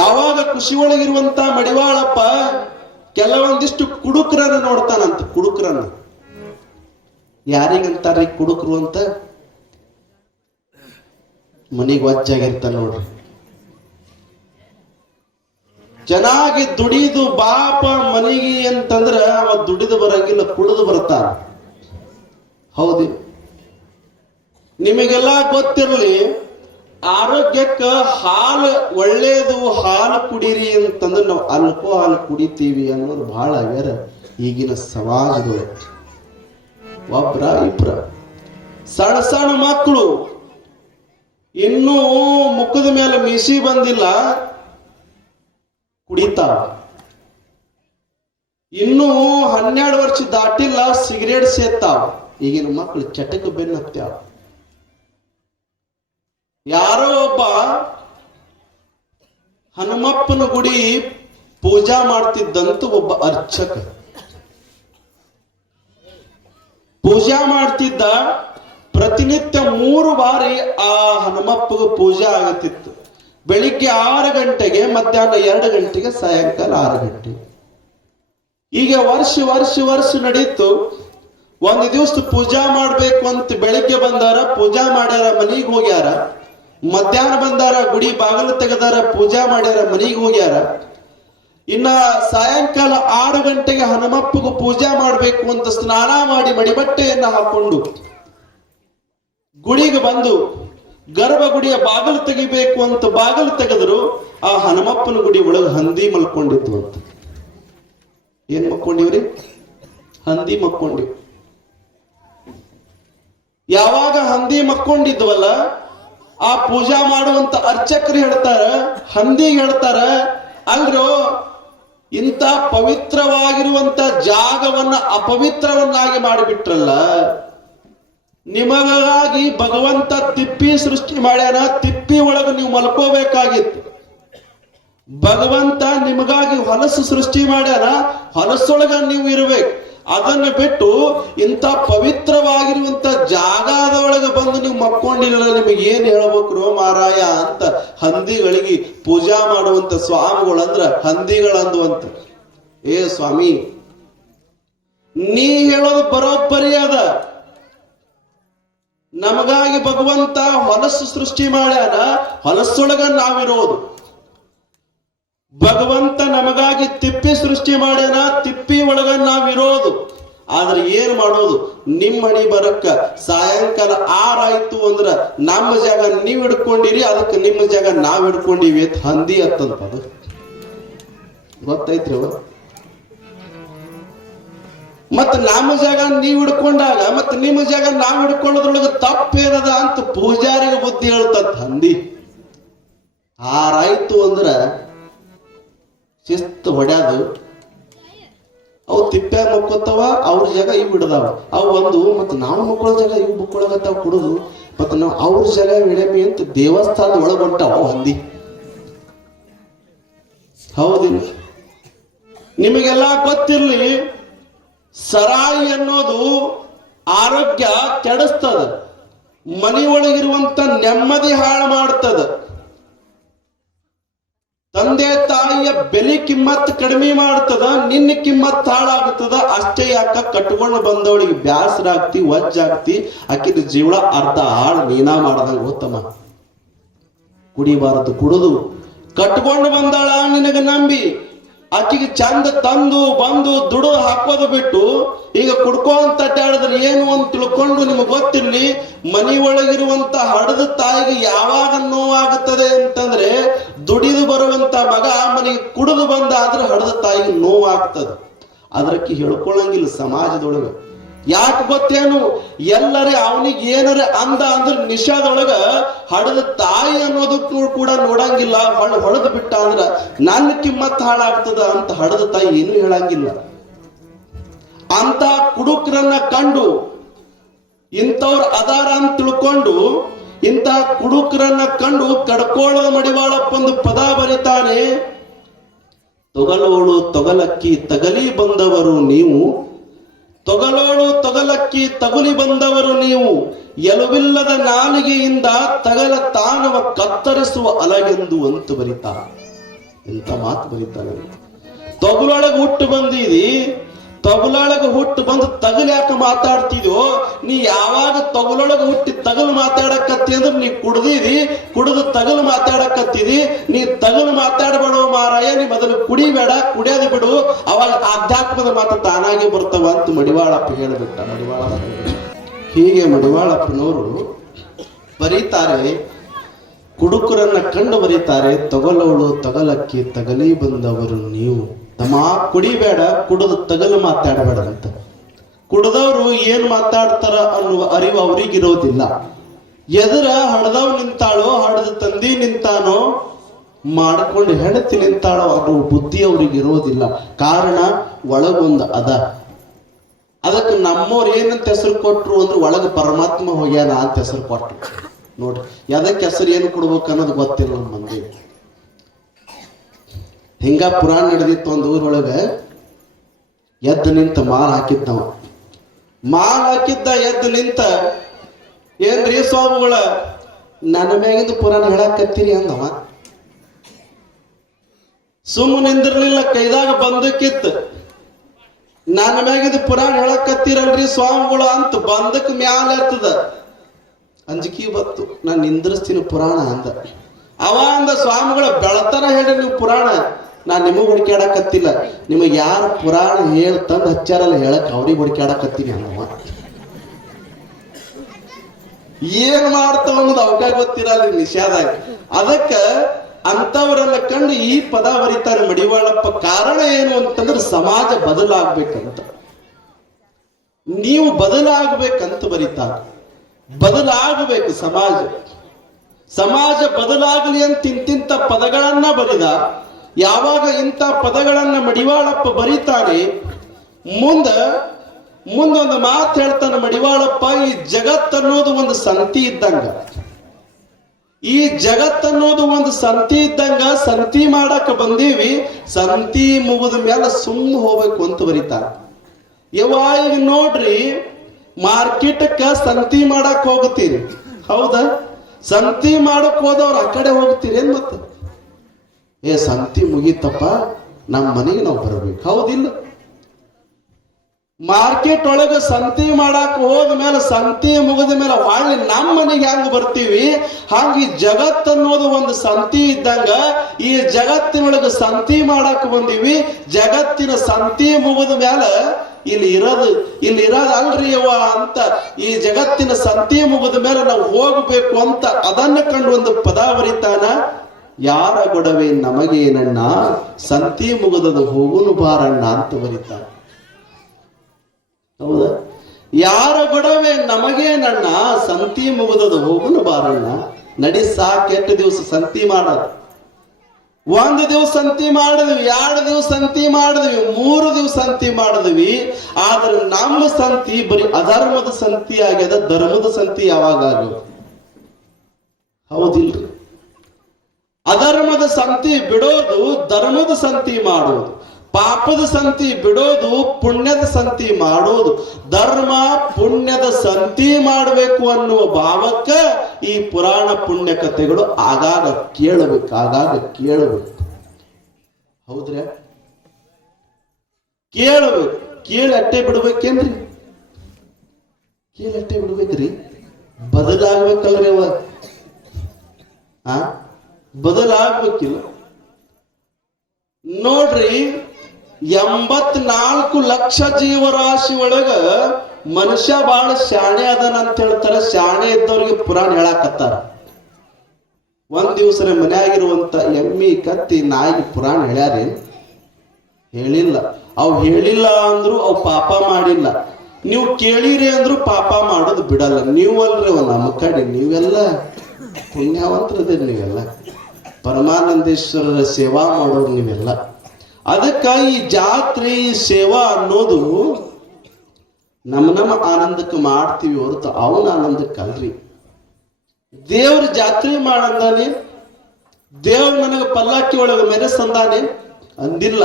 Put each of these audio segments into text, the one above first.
ಯಾವಾಗ ಖುಷಿ ಒಳಗಿರುವಂತ ಮಡಿವಾಳಪ್ಪ ಕೆಲವೊಂದಿಷ್ಟು ಕುಡುಕರನ್ನ ನೋಡ್ತಾನಂತ. ಕುಡುಕರನ್ನ ಯಾರಿಗಂತಾರ್ರಿ ಕುಡುಕರು ಅಂತ? ಮನಿಗೆ ವಜ್ಜಾಗಿರ್ತಾನ ನೋಡ್ರಿ. ಚೆನ್ನಾಗಿ ದುಡಿದು ಬಾಪ ಮನಿಗೆ ಅಂತಂದ್ರ ಅವ ದುಡಿದು ಬರಂಗಿಲ್ಲ, ಕುಡಿದು ಬರ್ತಾನ. ಹೌದು, ನಿಮಗೆಲ್ಲ ಗೊತ್ತಿರಲಿ, ಆರೋಗ್ಯಕ್ಕ ಹಾಲು ಒಳ್ಳೇದು, ಹಾಲು ಕುಡೀರಿ ಅಂತಂದ್ರೆ ನಾವು ಆಲ್ಕೋಹಾಲ್ ಕುಡಿತೀವಿ ಅನ್ನೋದು ಬಹಳ ಆಗ್ಯಾರ ಈಗಿನ ಸಮಾಜದೊಳಗೆ. ಒಬ್ರ ಇಬ್ರ ಸಣ್ಣ ಸಣ್ಣ ಮಕ್ಕಳು ಇನ್ನೂ ಮುಖದ ಮೇಲೆ ಮೀಸಿ ಬಂದಿಲ್ಲ, ಕುಡಿತಾವ. ಇನ್ನೂ 12 ವರ್ಷ ದಾಟಿಲ್ಲ, ಸಿಗರೇಟ್ ಸೇತಾವ. ಈಗಿನ ಮಕ್ಕಳು ಚಟಕ್ಕೆ ಬೆನ್ನು ಹತ್ಯಾವ. ಯಾರೋ ಒಬ್ಬ ಹನುಮಪ್ಪನ ಗುಡಿ ಪೂಜಾ ಮಾಡ್ತಿದ್ದಂತ ಒಬ್ಬ ಅರ್ಚಕ ಪೂಜಾ ಮಾಡ್ತಿದ್ದ. ಪ್ರತಿನಿತ್ಯ 3 ಬಾರಿ ಆ ಹನುಮಪ್ಪಗ ಪೂಜೆ ಆಗತ್ತಿತ್ತು. ಬೆಳಿಗ್ಗೆ 6 ಗಂಟೆಗೆ, ಮಧ್ಯಾಹ್ನ 2 ಗಂಟೆಗೆ, ಸಾಯಂಕಾಲ 6 ಗಂಟೆಗೆ. ಈಗ ವರ್ಷ ನಡೀತು. ಒಂದು ದಿವಸ ಪೂಜಾ ಮಾಡ್ಬೇಕು ಅಂತ ಬೆಳಿಗ್ಗೆ ಬಂದಾರ, ಪೂಜಾ ಮಾಡ್ಯಾರ, ಮನಿಗೆ ಹೋಗ್ಯಾರ. ಮಧ್ಯಾಹ್ನ ಬಂದಾರ, ಗುಡಿ ಬಾಗಿಲು ತೆಗೆದಾರ, ಪೂಜಾ ಮಾಡ್ಯಾರ, ಮನಿಗೆ ಹೋಗ್ಯಾರ. ಇನ್ನ ಸಾಯಂಕಾಲ 6 ಗಂಟೆಗೆ ಹನುಮಪ್ಪಗೂ ಪೂಜಾ ಮಾಡ್ಬೇಕು ಅಂತ ಸ್ನಾನ ಮಾಡಿ ಮಡಿಬಟ್ಟೆಯನ್ನ ಹಾಕೊಂಡು ಗುಡಿಗೆ ಬಂದು ಗರ್ಭಗುಡಿಯ ಬಾಗಿಲು ತೆಗಿಬೇಕು ಅಂತ ಬಾಗಿಲು ತೆಗೆದ್ರು. ಆ ಹನುಮಪ್ಪನ ಗುಡಿ ಒಳಗೆ ಹಂದಿ ಮಲ್ಕೊಂಡಿತ್ತು ಅಂತ. ಏನ್ ಮಕ್ಕೊಂಡಿವ್ರಿ? ಹಂದಿ ಮಕ್ಕೊಂಡಿವ್. ಯಾವಾಗ ಹಂದಿ ಮಕ್ಕೊಂಡಿದ್ವಲ್ಲ, ಆ ಪೂಜಾ ಮಾಡುವಂತ ಅರ್ಚಕರು ಹೇಳ್ತಾರ, ಹಂದಿಗೆ ಹೇಳ್ತಾರ, ಅಲ್ರೋ ಇಂಥ ಪವಿತ್ರವಾಗಿರುವಂತ ಜಾಗವನ್ನ ಅಪವಿತ್ರವನ್ನಾಗಿ ಮಾಡಿಬಿಟ್ರಲ್ಲ. ನಿಮಗಾಗಿ ಭಗವಂತ ತಿಪ್ಪಿ ಸೃಷ್ಟಿ ಮಾಡ್ಯಾನ, ತಿಪ್ಪಿ ಒಳಗೆ ನೀವು ಮಲ್ಕೋಬೇಕಾಗಿತ್ತು. ಭಗವಂತ ನಿಮಗಾಗಿ ಹೊಲಸು ಸೃಷ್ಟಿ ಮಾಡ್ಯಾನ, ಹೊಲಸೊಳಗ ನೀವು ಇರಬೇಕು. ಅದನ್ನು ಬಿಟ್ಟು ಇಂಥ ಪವಿತ್ರವಾಗಿರುವಂತ ಜಾಗದ ಒಳಗೆ ಬಂದು ನೀವು ಮಕ್ಕೊಂಡಿರಲ್ಲ, ನಿಮಗೆ ಏನ್ ಹೇಳ್ಬೇಕು ಮಾರಾಯ ಅಂತ ಹಂದಿಗಳಿಗೆ ಪೂಜಾ ಮಾಡುವಂತ ಸ್ವಾಮಿಗಳಂದ್ರ ಹಂದಿಗಳಂದುವಂತ. ಏ ಸ್ವಾಮಿ, ನೀ ಹೇಳೋದು ಬರೋಬ್ಬರಿ ಅದ. ನಮಗಾಗಿ ಭಗವಂತ ಹೊಲಸು ಸೃಷ್ಟಿ ಮಾಡ್ಯಾನ, ಹೊಲಸೊಳಗ ನಾವಿರೋದು. ಭಗವಂತ ನಮಗಾಗಿ ತಿಪ್ಪಿ ಸೃಷ್ಟಿ ಮಾಡ್ಯಾನ, ತಿಪ್ಪಿ ಒಳಗ ನಾವಿರೋದು. ಆದ್ರೆ ಏನ್ ಮಾಡೋದು? ನಿಮ್ಮ ಮಣಿ ಬರಕ್ಕ ಸಾಯಂಕಾಲ 6 ಆಯ್ತು ಅಂದ್ರ ನಮ್ಮ ಜಾಗ ನೀವ್ ಹಿಡ್ಕೊಂಡಿರಿ, ಅದಕ್ಕೆ ನಿಮ್ಮ ಜಾಗ ನಾವ್ ಹಿಡ್ಕೊಂಡಿವಿ ಅಂತ ಹಂದಿ ಅಂತಂತ. ಅದು ಗೊತ್ತೈತ್ರಿ? ಮತ್ತ ನಮ್ಮ ಜಾಗ ನೀವ್ ಹಿಡ್ಕೊಂಡಾಗ ಮತ್ತ ನಿಮ್ಮ ಜಾಗ ನಾವ್ ಹಿಡ್ಕೊಳ್ಳೋದ್ರೊಳಗ ತಪ್ಪೇನದ ಅಂತ ಪೂಜಾರಿಗೆ ಬುದ್ಧಿ ಹೇಳ್ತಂತ ಹಂದಿ. 6 ಆಯ್ತು ಅಂದ್ರ ಶಿಸ್ತು ಹೊಡ್ಯಾದು. ಅವು ತಿಪ್ಪೆ ಮಕ್ಕೋತಾವ, ಅವ್ರ ಜಾಗ ಇವ್ ಬಿಡದಾವ. ಅವು ಒಂದು ಮತ್ತೆ ನಾವು ಮಕ್ಕಳ ಜಾಗ ಇವ್ ಬುಕ್ಕೊಳಗತ್ತಾವ ಕುಡುದು. ಮತ್ತೆ ನಾವು ಅವ್ರ ಜಾಗ ವಿಳಮಿ ಅಂತ ದೇವಸ್ಥಾನದ ಒಳಗೊಂಟಾವ ಹಂದಿ. ಹೌದಿಲ್ಲ? ನಿಮಗೆಲ್ಲ ಗೊತ್ತಿರ್ಲಿ, ಸರಾಯಿ ಅನ್ನೋದು ಆರೋಗ್ಯ ಕೆಡಿಸ್ತದ, ಮನೆಯೊಳಗಿರುವಂತ ನೆಮ್ಮದಿ ಹಾಳು ಮಾಡ್ತದ, ತಂದೆ ತಾಯಿಯ ಬೆಲೆ ಕಿಮ್ಮತ್ ಕಡಿಮೆ ಮಾಡ್ತದ, ನಿನ್ನ ಕಿಮ್ಮತ್ ಹಾಳಾಗ್ತದ. ಅಷ್ಟೇ ಯಾಕ ಕಟ್ಕೊಂಡು ಬಂದವಳಿಗೆ ಬ್ಯಾಸರ ಆಗ್ತಿ, ವಜ್ಜಾಗ್ತಿ, ಆಕಿದ ಜೀವನ ಅರ್ಧ ಹಾಳು ನೀನಾ ಮಾಡ್ದಂಗ. ಗೊತ್ತಮ್ಮ, ಕುಡಿಬಾರದು. ಕುಡಿದು ಕಟ್ಕೊಂಡು ಬಂದಾಳ ನಿನಗ ನಂಬಿ, ಆಕಿಗೆ ಚಂದ ತಂದು ಬಂದು ದುಡು ಹಾಕೋದು ಬಿಟ್ಟು ಈಗ ಕುಡ್ಕೊಂತ ಅಡ್ಡಾಡಿದ್ರೆ ಏನು ಅಂತ ತಿಳ್ಕೊಂಡು ನಿಮಗೆ ಗೊತ್ತಿರ್ಲಿ, ಮನಿ ಒಳಗಿರುವಂತ ಹಡದ ತಾಯಿಗೆ ಯಾವಾಗ ನೋವಾಗುತ್ತದೆ ಅಂತಂದ್ರೆ, ದುಡಿದು ಬರುವಂತ ಮಗ ಮನೆಗೆ ಕುಡಿದು ಬಂದ ಆದ್ರೆ ಹಡದ ತಾಯಿಗೆ ನೋವಾಗ್ತದೆ. ಅದಕ್ಕೆ ಹೇಳ್ಕೊಳಂಗಿಲ್ಲ ಸಮಾಜದೊಳಗ. ಯಾಕೆ ಗೊತ್ತೇನು? ಎಲ್ಲರೇ ಅವನಿಗೆ ಏನರೇ ಅಂದ ಅಂದ್ರೆ ನಿಷಾದೊಳಗ ಹಡದ ತಾಯಿ ಅನ್ನೋದಕ್ಕೂ ಕೂಡ ನೋಡಂಗಿಲ್ಲ. ಹೊಡೆದು ಬಿಟ್ಟ ಅಂದ್ರ ನನ್ನ ಕಿಮ್ಮತ್ ಹಾಳಾಗ್ತದ ಅಂತ ಹಡದ ತಾಯಿ ಏನು ಹೇಳಂಗಿಲ್ಲ. ಅಂತ ಕುಡುಕರನ್ನ ಕಂಡು ಇಂಥವ್ರ ಅದಾರ ಅಂತ ತಿಳ್ಕೊಂಡು, ಇಂಥ ಕುಡುಕರನ್ನ ಕಂಡು ಕಡ್ಕೋಳದ ಮಡಿವಾಳಪ್ಪಂದು ಪದ ಬರಿತಾನೆ. ತೊಗಲೋಳು ತೊಗಲಕ್ಕಿ ತಗಲಿ ಬಂದವರು ನೀವು, ತೊಗಲೋಳು ತೊಗಲಕ್ಕಿ ತಗುಲಿ ಬಂದವರು ನೀವು, ಎಲುವಿಲ್ಲದ ನಾಲಿಗೆಯಿಂದ ತಗಲ ತಾನವ ಕತ್ತರಿಸುವ ಅಲಗೆಂದು ಅಂತ ಬರಿತ. ಎಂತ ಮಾತು ಬರೀತಾನೆ. ತೊಗಲೊಳಗೆ ಹುಟ್ಟು ಬಂದಿದಿ, ತೊಗಲೊಳಗೆ ಹುಟ್ಟು ಬಂದು ತಗಲ್ ಯಾಕೆ ಮಾತಾಡ್ತಿದ್ಯೋ? ನೀ ಯಾವಾಗ ತೊಗಲೊಳಗೆ ಹುಟ್ಟಿ ತಗಲು ಮಾತಾಡಕತ್ತಿ ಅಂದ್ರೆ ನೀ ಕುಡ್ದಿದಿ, ಕುಡಿದು ತಗಲು ಮಾತಾಡಕತ್ತಿದಿ. ನೀ ತಗಲು ಮಾತಾಡಬೇಡ ಮಾರಾಯ, ನೀ ಮೊದಲು ಕುಡಿಬೇಡ, ಕುಡಿಯೋದು ಬಿಡು, ಅವಾಗ ಆಧ್ಯಾತ್ಮದ ಮಾತು ತಾನಾಗಿ ಬರ್ತಾವ ಅಂತ ಮಡಿವಾಳಪ್ಪ ಹೇಳಿಬಿಟ್ಟ. ಹೀಗೆ ಮಡಿವಾಳಪ್ಪನವರು ಬರೀತಾರೆ, ಕುಡುಕರನ್ನ ಕಂಡು ಬರೀತಾರೆ, ತೊಗಲವಳು ತೊಗಲಕ್ಕಿ ತಗಲಿ ಬಂದವರು ನೀವು. ತಮ್ಮ ಕುಡಿಬೇಡ, ಕುಡಿದು ತಗಲು ಮಾತಾಡಬೇಡ ಅಂತ. ಕುಡ್ದವ್ರು ಏನ್ ಮಾತಾಡ್ತಾರ ಅನ್ನುವ ಅರಿವು ಅವ್ರಿಗಿರೋದಿಲ್ಲ. ಎದುರ ಹಡ್ದವ್ ನಿಂತಾಳೋ, ಹಡ್ದ ತಂದಿ ನಿಂತಾನೋ, ಮಾಡ್ಕೊಂಡು ಹೆಣತಿ ನಿಂತಾಳೋ ಅನ್ನೋ ಬುದ್ಧಿ ಅವ್ರಿಗಿರೋದಿಲ್ಲ. ಕಾರಣ ಒಳಗೊಂದು ಅದ. ಅದಕ್ಕೆ ನಮ್ಮವ್ರು ಏನಂತ ಹೆಸರು ಕೊಟ್ರು ಅಂದ್ರೆ ಒಳಗೆ ಪರಮಾತ್ಮ ಹೋಗ್ಯಾನ ಅಂತ ಹೆಸರು ಕೊಟ್ರು. ನೋಡ್ರಿ, ಯಾವ್ದಕ್ಕೆ ಹೆಸರು ಏನು ಕೊಡ್ಬೇಕು ಅನ್ನೋದು ಗೊತ್ತಿಲ್ಲ ನಮ್ಮ ಮಂದಿ. ಹಿಂಗ ಪುರಾಣ ನಡೆದಿತ್ತು. ಒಂದು ಊರೊಳಗೆ ಎದ್ದು ನಿಂತ ಮಾಲ್ ಹಾಕಿದ್ದವ. ಮಾಲ್ ಹಾಕಿದ್ದ ಎದ್ದು ನಿಂತ, ಏನ್ರಿ ಸ್ವಾಮಿಗಳ ನನ್ನ ಮ್ಯಾಗಿಂದ ಪುರಾಣ ಹೇಳಕತ್ತೀರಿ ಅಂದವ. ಸುಮ್ಮನೆ ನಿಂದಿರ್ಲಿಲ್ಲ, ಕೈದಾಗ ಬಂದಕ್ಕಿತ್ತು. ನನ್ನ ಮ್ಯಾಗಿಂದ ಪುರಾಣ ಹೇಳಕತ್ತೀರಲ್ರಿ ಸ್ವಾಮಿಗಳು ಅಂತ ಬಂದಕ್ ಮ್ಯಾಲ ಎತ್ತದ. ಅಂಜಿಕೆ ಬತ್ತು, ನಾನು ನಿಂದ್ರಿಸ್ತೀನಿ ಪುರಾಣ ಅಂದ. ಅವ ಅಂದ, ಸ್ವಾಮಿಗಳ ಬೆಳತನ ಹೇಳಿ ನೀವು ಪುರಾಣ, ನಾನ್ ನಿಮಗ್ ಹುಡುಕ್ಯಾಡಕತ್ತಿಲ್ಲ, ನಿಮಗ್ ಯಾರು ಪುರಾಣ ಹೇಳ್ತಂದ್ ಹಚ್ಚಾರಲ್ಲ ಹೇಳಕ್ ಅವ್ರಿಗೆ ಹುಡುಕ್ಯಾಡಕತ್ತೀನಿ ಅನ್ನವ. ಏನ್ ಮಾಡ್ತಾವ ಅನ್ನೋದು ಅವಕಾಶ ಗೊತ್ತಿರಲ್ಲ ನಿಷೇಧ. ಅದಕ್ಕ ಅಂತವರೆಲ್ಲ ಕಂಡು ಈ ಪದ ಬರೀತಾರೆ ಮಡಿವಾಳಪ್ಪ. ಕಾರಣ ಏನು ಅಂತಂದ್ರೆ ಸಮಾಜ ಬದಲಾಗ್ಬೇಕಂತ, ನೀವು ಬದಲಾಗ್ಬೇಕಂತ ಬರೀತಾರೆ. ಬದಲಾಗಬೇಕು ಸಮಾಜ. ಸಮಾಜ ಬದಲಾಗಲಿ ಅಂತ ಇಂತಿಂತ ಪದಗಳನ್ನ ಬರಿದ. ಯಾವಾಗ ಇಂಥ ಪದಗಳನ್ನ ಮಡಿವಾಳಪ್ಪ ಬರೀತಾನೆ, ಮುಂದೊಂದು ಮಾತು ಹೇಳ್ತಾನೆ ಮಡಿವಾಳಪ್ಪ. ಈ ಜಗತ್ತನ್ನೋದು ಒಂದು ಸಂತಿ ಇದ್ದಂಗ, ಈ ಜಗತ್ತನ್ನೋದು ಒಂದು ಸಂತಿ ಇದ್ದಂಗ, ಸಂತಿ ಮಾಡಕ್ ಬಂದೀವಿ, ಸಂತಿ ಮುಗಿದ ಮೇಲೆ ಸುಮ್ಮ ಹೋಗ್ಬೇಕು ಅಂತ ಬರೀತಾನೆ. ಈಗ ನೋಡ್ರಿ, ಮಾರ್ಕೆಟ್ಕ ಸಂತಿ ಮಾಡಕ್ ಹೋಗ್ತೀರಿ, ಹೌದಾ? ಸಂತಿ ಮಾಡಕ್ ಹೋದವ್ರು ಆ ಕಡೆ ಹೋಗ್ತೀರೇನ್? ಮತ್ತೆ ಸಂತಿ ಮುಗೀತಪ್ಪ, ನಮ್ಮ ಮನೆಗೆ ನಾವು ಬರ್ಬೇಕು, ಹೌದಿಲ್ಲ? ಮಾರ್ಕೆಟ್ ಒಳಗ ಸಂತಿ ಮಾಡಕ್ ಹೋದ ಮೇಲೆ, ಸಂತಿ ಮುಗಿದ ಮೇಲೆ ಹೊಳ್ಳಿ ನಮ್ಮ ಮನೆಗೆ ಹೆಂಗ್ ಬರ್ತೀವಿ, ಹಂಗ ಈ ಜಗತ್ತನ್ನೋದು ಒಂದು ಸಂತಿ ಇದ್ದಂಗ ಈ ಜಗತ್ತಿನೊಳಗ ಸಂತಿ ಮಾಡಕ್ ಬಂದೀವಿ. ಜಗತ್ತಿನ ಸಂತಿ ಮುಗಿದ ಮೇಲೆ ಇಲ್ಲಿ ಇರೋದು ಅಲ್ರಿ ಯವ್ವ ಅಂತ, ಈ ಜಗತ್ತಿನ ಸಂತಿ ಮುಗಿದ ಮೇಲೆ ನಾವು ಹೋಗ್ಬೇಕು ಅಂತ ಅದನ್ನ ಕಂಡು ಒಂದು ಪದ ಬರೀತಾನ. ಯಾರ ಗೊಡವೆ ನಮಗೇನಣ್ಣ, ಸಂತಿ ಮುಗಿದದು ಹೋಗುನು ಬಾರಣ್ಣ ಅಂತ ಬರೀತಾನ. ಹೌದಾ? ಯಾರ ಗೊಡವೆ ನಮಗೇನಣ್ಣ, ಸಂತಿ ಮುಗಿದದು ಹೋಗುನು ಬಾರಣ್ಣ. ನಡಿ ಸಾಕ್, 8 ದಿವಸ ಸಂತಿ ಮಾಡೋದು. 1 ದಿವಸ ಸಂತಿ ಮಾಡಿದ್ವಿ, 2 ದಿವಸ ಸಂತಿ ಮಾಡಿದ್ವಿ, 3 ದಿವಸ ಸಂತಿ ಮಾಡಿದ್ವಿ. ಆದ್ರೆ ನಮ್ಮ ಸಂತಿ ಬರೀ ಅಧರ್ಮದ ಸಂತಿ ಆಗ್ಯದ, ಧರ್ಮದ ಸಂತಿ ಯಾವಾಗ ಆಗೋದು? ಹೌದಿಲ್ರಿ? ಅಧರ್ಮದ ಸಂತಿ ಬಿಡೋದು, ಧರ್ಮದ ಸಂತಿ ಮಾಡೋದು. ಪಾಪದ ಸಂತಿ ಬಿಡೋದು, ಪುಣ್ಯದ ಸಂತಿ ಮಾಡೋದು. ಧರ್ಮ ಪುಣ್ಯದ ಸಂತಿ ಮಾಡಬೇಕು ಅನ್ನುವ ಭಾವಕ್ಕ ಈ ಪುರಾಣ ಪುಣ್ಯ ಕಥೆಗಳು ಆಗಾಗ ಕೇಳಬೇಕು. ಹೌದ್ರಿ? ಕೇಳಬೇಕು. ಕೇಳಿ ಅಟ್ಟೆ ಬಿಡ್ಬೇಕೇನ್ರಿ? ಕೇಳಿ ಅಟ್ಟೆ ಬಿಡ್ಬೇಕ್ರಿ? ಬದಲಾಗ್ಬೇಕಲ್ರಿ ಅವ? ಬದಲಾಗ್ಬೇಕಿಲ್ಲ. ನೋಡ್ರಿ, 84 ಲಕ್ಷ ಜೀವರಾಶಿ ಒಳಗ ಮನುಷ್ಯ ಬಹಳ ಶಾಣೆ ಅದನ ಅಂತ ಹೇಳ್ತಾರೆ. ಶಾಣೆ ಇದ್ದವ್ರಿಗೆ ಪುರಾಣ ಹೇಳಾಕತ್ತಾರ. ಒಂದ್ ದಿವಸ ಮನ್ಯಾಗಿರುವಂತ ಎಮ್ಮಿ, ಕತ್ತಿ, ನಾಯಿಗೆ ಪುರಾಣ ಹೇಳ್ಯಾರೇನ್? ಹೇಳಿಲ್ಲ. ಅವ್ ಹೇಳಿಲ್ಲ ಅಂದ್ರು ಅವ್ ಪಾಪ ಮಾಡಿಲ್ಲ. ನೀವು ಕೇಳಿರಿ ಅಂದ್ರು ಪಾಪ ಮಾಡೋದು ಬಿಡಲ್ಲ. ನೀವಲ್ರಿ ನಮ್ಮ ಕಡೆ, ನೀವೆಲ್ಲ ಪುಣ್ಯವಂತರದಿರಿ, ನೀವೆಲ್ಲ ಪರಮಾನಂದೇಶ್ವರರ ಸೇವಾ ಮಾಡೋರು ನೀವೆಲ್ಲ. ಅದಕ್ಕ ಈ ಜಾತ್ರೆ, ಈ ಸೇವಾ ಅನ್ನೋದು ನಮ್ಮ ಆನಂದಕ್ಕೆ ಮಾಡ್ತೀವಿ ಹೊರತು ಅವನ ಆನಂದಕ್ಕೆ ಅಲ್ರಿ. ದೇವ್ರ ಜಾತ್ರೆ ಮಾಡಂದಾನೆ, ದೇವ್ರ ನನಗೆ ಪಲ್ಲಕ್ಕಿ ಒಳಗೆ ಮೆರೆಸಂದಾನೆ, ಅಂದಿಲ್ಲ.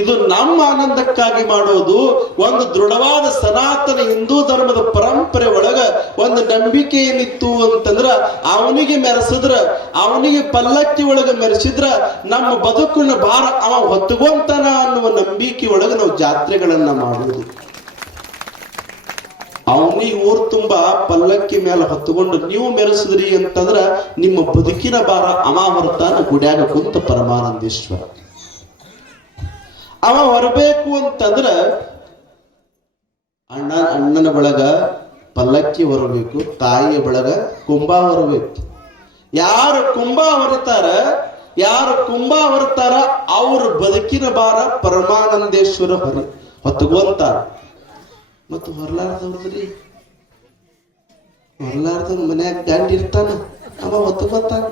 ಇದು ನಮ್ಮ ಆನಂದಕ್ಕಾಗಿ ಮಾಡೋದು. ಒಂದು ದೃಢವಾದ ಸನಾತನ ಹಿಂದೂ ಧರ್ಮದ ಪರಂಪರೆ ಒಳಗ ಒಂದು ನಂಬಿಕೆ ಏನಿತ್ತು ಅಂತಂದ್ರ, ಅವನಿಗೆ ಮೆರೆಸಿದ್ರ, ಅವನಿಗೆ ಪಲ್ಲಕ್ಕಿ ಒಳಗ ಮೆರೆಸಿದ್ರ ನಮ್ಮ ಬದುಕಿನ ಭಾರ ಅವ ಹೊತ್ತುಕೊಂತಾನ ಅನ್ನುವ ನಂಬಿಕೆ ಒಳಗ ನಾವು ಜಾತ್ರೆಗಳನ್ನ ಮಾಡುವುದು. ಅವನಿಗೆ ಊರ್ ತುಂಬಾ ಪಲ್ಲಕ್ಕಿ ಮೇಲೆ ಹೊತ್ತುಕೊಂಡು ನೀವು ಮೆರೆಸಿದ್ರಿ ಅಂತಂದ್ರ ನಿಮ್ಮ ಬದುಕಿನ ಭಾರ ಅವ ಹೊರತಾನ ಗುಡ್ಯಾಗ ಕುಂತ ಪರಮಾನಂದೇಶ್ವರ. ಅವ ಹೊರಬೇಕು ಅಂತಂದ್ರ ಅಣ್ಣನ ಬಳಗ ಪಲ್ಲಕ್ಕಿ ಹೊರಬೇಕು, ತಾಯಿಯ ಬಳಗ ಕುಂಭ ಹೊರಬೇಕು. ಯಾರು ಕುಂಭ ಹೊರತಾರ ಅವ್ರ ಬದುಕಿನ ಭಾರ ಪರಮಾನಂದೇಶ್ವರ ಹೊತ್ತುಕೊಂತಾರ. ಮತ್ತು ಹೊರಲಾರ್ದವ್ರದ್ರಿ, ಹೊರಲಾರ್ದವ್ರ ಮನ್ಯಾಗ ಗಂಡ ಇರ್ತಾನ, ಅವ ಹೊತ್ತುಕೊಂತಾನ.